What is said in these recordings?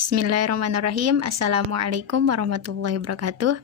Bismillahirrahmanirrahim. Assalamualaikum warahmatullahi wabarakatuh.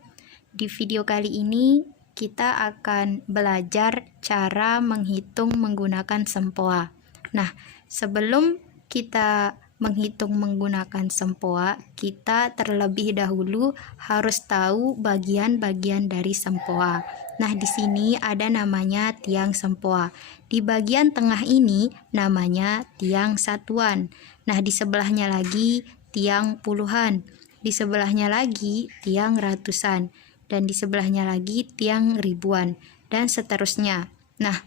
Di video kali ini kita akan belajar cara menghitung menggunakan sempoa. Nah, sebelum kita menghitung menggunakan sempoa, kita terlebih dahulu harus tahu bagian-bagian dari sempoa. Nah, di sini ada namanya tiang sempoa. Di bagian tengah ini namanya tiang satuan. Nah, di sebelahnya lagi tiang puluhan, di sebelahnya lagi tiang ratusan, dan di sebelahnya lagi tiang ribuan, dan seterusnya. Nah,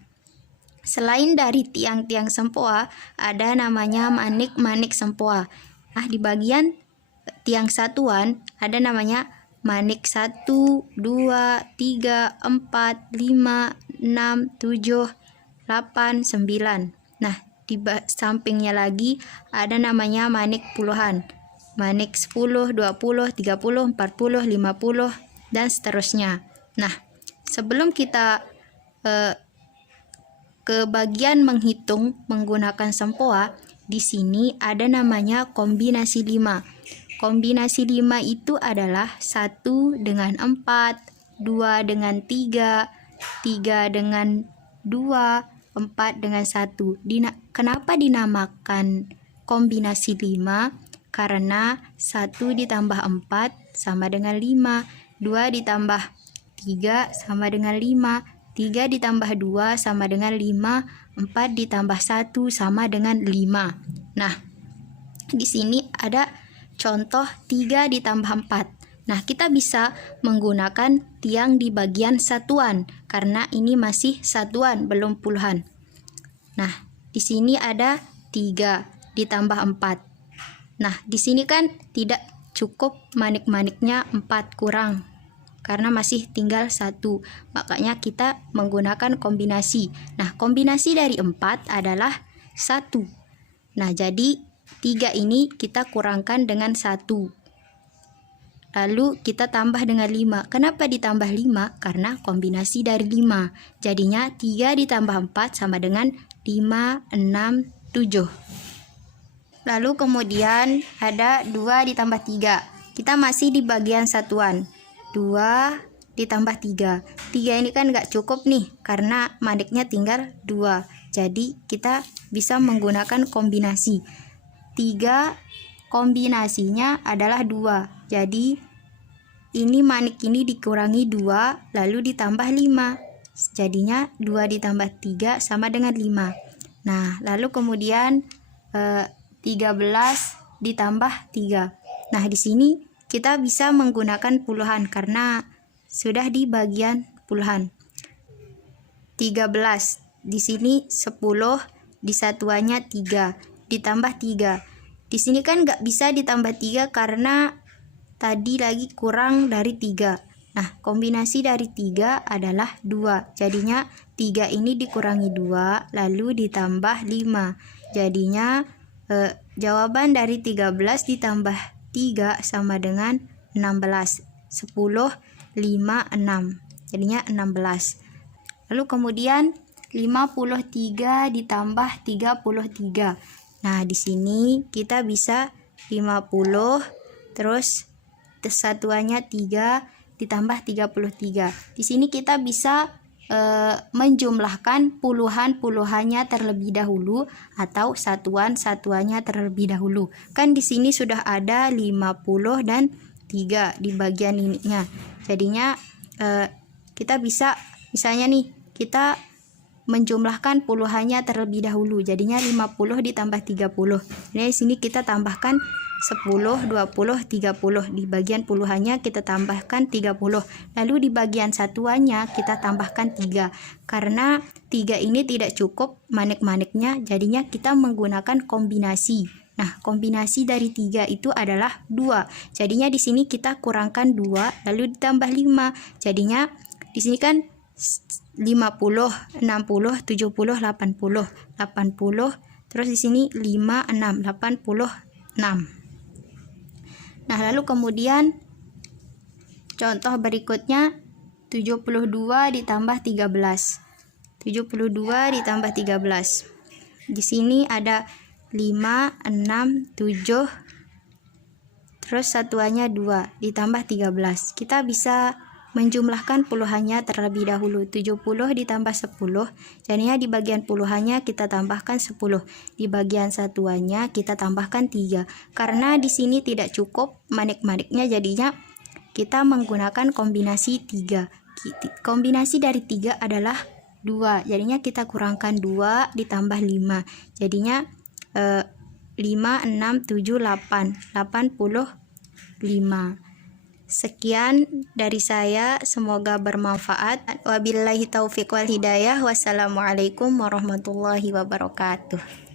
selain dari tiang-tiang sempoa, ada namanya manik-manik sempoa. Nah, di bagian tiang satuan ada namanya manik 1, 2, 3, 4, 5, 6, 7, 8, 9. Nah, di sampingnya lagi ada namanya manik puluhan. Manik 10, 20, 30, 40, 50, dan seterusnya. Nah, sebelum kita ke bagian menghitung menggunakan sempoa, di sini ada namanya kombinasi 5. Kombinasi 5 itu adalah 1 dengan 4, 2 dengan 3, 3 dengan 2, 4 dengan 1. Kenapa dinamakan kombinasi 5? Karena 1 ditambah 4 sama dengan 5, 2 ditambah 3 sama dengan 5, 3 ditambah 2 sama dengan 5, 4 ditambah 1 sama dengan 5. Nah, di sini ada contoh 3 ditambah 4. Nah, kita bisa menggunakan tiang di bagian satuan karena ini masih satuan, belum puluhan. Nah, di sini ada 3 ditambah 4. Nah, di sini kan tidak cukup manik-maniknya 4, kurang. Karena masih tinggal 1. Makanya kita menggunakan kombinasi. Nah, kombinasi dari 4 adalah 1. Nah, jadi 3 ini kita kurangkan dengan 1. Lalu kita tambah dengan 5. Kenapa ditambah 5? Karena kombinasi dari 5. Jadinya 3 ditambah 4 sama dengan 5, 6, 7. Lalu kemudian ada 2 ditambah 3. Kita masih di bagian satuan. 2 ditambah 3. 3 ini kan nggak cukup nih, karena maniknya tinggal 2. Jadi kita bisa menggunakan kombinasi. 3 kombinasinya adalah 2. Jadi ini manik ini dikurangi 2, lalu ditambah 5. Jadinya 2 ditambah 3 sama dengan 5. Nah, lalu kemudian 13 ditambah 3. Nah, di sini kita bisa menggunakan puluhan karena sudah di bagian puluhan. 13. Di sini 10, di satuannya 3, ditambah 3. Di sini kan nggak bisa ditambah 3 karena tadi lagi kurang dari 3. Nah, kombinasi dari 3 adalah 2. Jadinya 3 ini dikurangi 2, lalu ditambah 5. Jadinya jawaban dari 13 ditambah 3 sama dengan 16. 10, 5, 6. Jadinya 16. Lalu kemudian 53 ditambah 33. Nah, di sini kita bisa 50, terus satuannya 3 ditambah 33. Di sini kita bisa menjumlahkan puluhan-puluhannya terlebih dahulu atau satuan-satuannya terlebih dahulu. Kan di sini sudah ada 50 dan 3 di bagian ininya. Jadinya kita bisa misalnya nih, kita menjumlahkan puluhannya terlebih dahulu. Jadinya 50 ditambah 30. Jadi di sini kita tambahkan 10, 20, 30. Di bagian puluhannya kita tambahkan 30. Lalu di bagian satuannya kita tambahkan 3. Karena 3 ini tidak cukup manik-maniknya, jadinya kita menggunakan kombinasi. Nah, kombinasi dari 3 itu adalah 2. Jadinya di sini kita kurangkan 2, lalu ditambah 5. Jadinya di sini kan 50, 60, 70, 80. 80. Terus di sini 5, 6, 86. Nah, lalu kemudian contoh berikutnya 72 ditambah 13. 72 ditambah 13. Di sini ada 5, 6, 7, terus satuannya 2 ditambah 13. Kita bisa menjumlahkan puluhannya terlebih dahulu. 70 ditambah 10, jadinya di bagian puluhannya kita tambahkan 10, di bagian satuannya kita tambahkan 3. Karena di sini tidak cukup manik-maniknya, jadinya kita menggunakan kombinasi 3. Kombinasi dari 3 adalah 2, jadinya kita kurangkan 2 ditambah 5, jadinya 5, 6, 7, 8, 85. Sekian dari saya, semoga bermanfaat. Wabillahi taufiq wal hidayah. Wassalamualaikum warahmatullahi wabarakatuh.